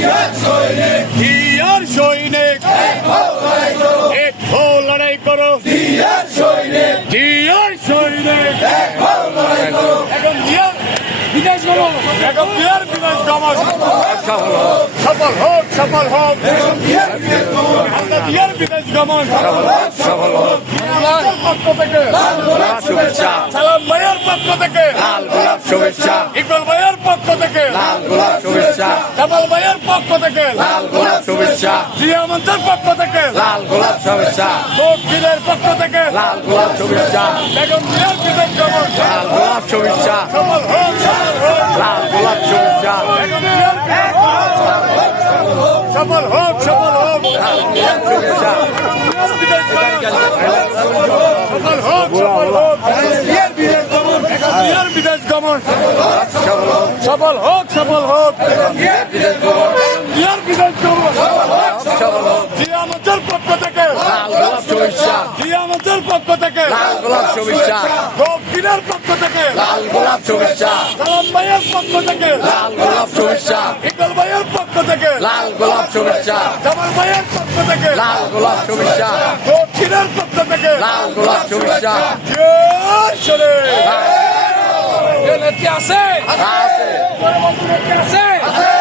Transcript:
জিয়ার সৈনিক। এক হো লড়াই করো। জিয়ার সৈনিক। জিয়ার সৈনিক। এক হো লড়াই করো। এখন জিয়ার বিনাশ করো। এখন জিয়ার বিনাশ আচ্ছা, শুভেচ্ছা। পক্ষ থেকে। লাল গোলাপ শুভেচ্ছা। ইকবাল ভাইয়ের পক্ষ থেকে। লাল গোলাপ শুভেচ্ছা। কামাল ভাইয়ের পক্ষ থেকে। লাল গোলাপ শুভেচ্ছা। জিয়া মঞ্চের পক্ষ থেকে। লাল গোলাপ শুভেচ্ছা। দক্ষিণের পক্ষ থেকে। লাল গোলাপ শুভেচ্ছা। বেগম জিয়ার লাল গোলাপ শুভেচ্ছা। সফল হোক লাল গোলাপ শুভেচ্ছা। বেগম জিয়ার। সফল হোক সফল হোক। লাল গোলাপ শুভেচ্ছা। সফল হোক। সফল হোক। জিয়ার বিদায় গমন। সফল হোক সফল হোক। হোক বিদেশ গমন। সফল হোক জিয়া পক্ষ থেকে। লাল গোলাপ শুভেচ্ছা জিয়া মঞ্চের পক্ষ থেকে। দক্ষিণের পক্ষ থেকে। লাল গোলাপ শুভেচ্ছা সালাম ভাইয়ের পক্ষ থেকে। লাল গোলাপ শুভেচ্ছা ইকবাল ভাইয়ের পক্ষ থেকে। লাল গোলাপ শুভেচ্ছা জামাল ভাইয়ের পক্ষ থেকে। লাল গোলাপ শুভেচ্ছা দক্ষিণের পক্ষ থেকে। লাল গোলাপ শুভেচ্ছা জয় আছে। আছে। আছে।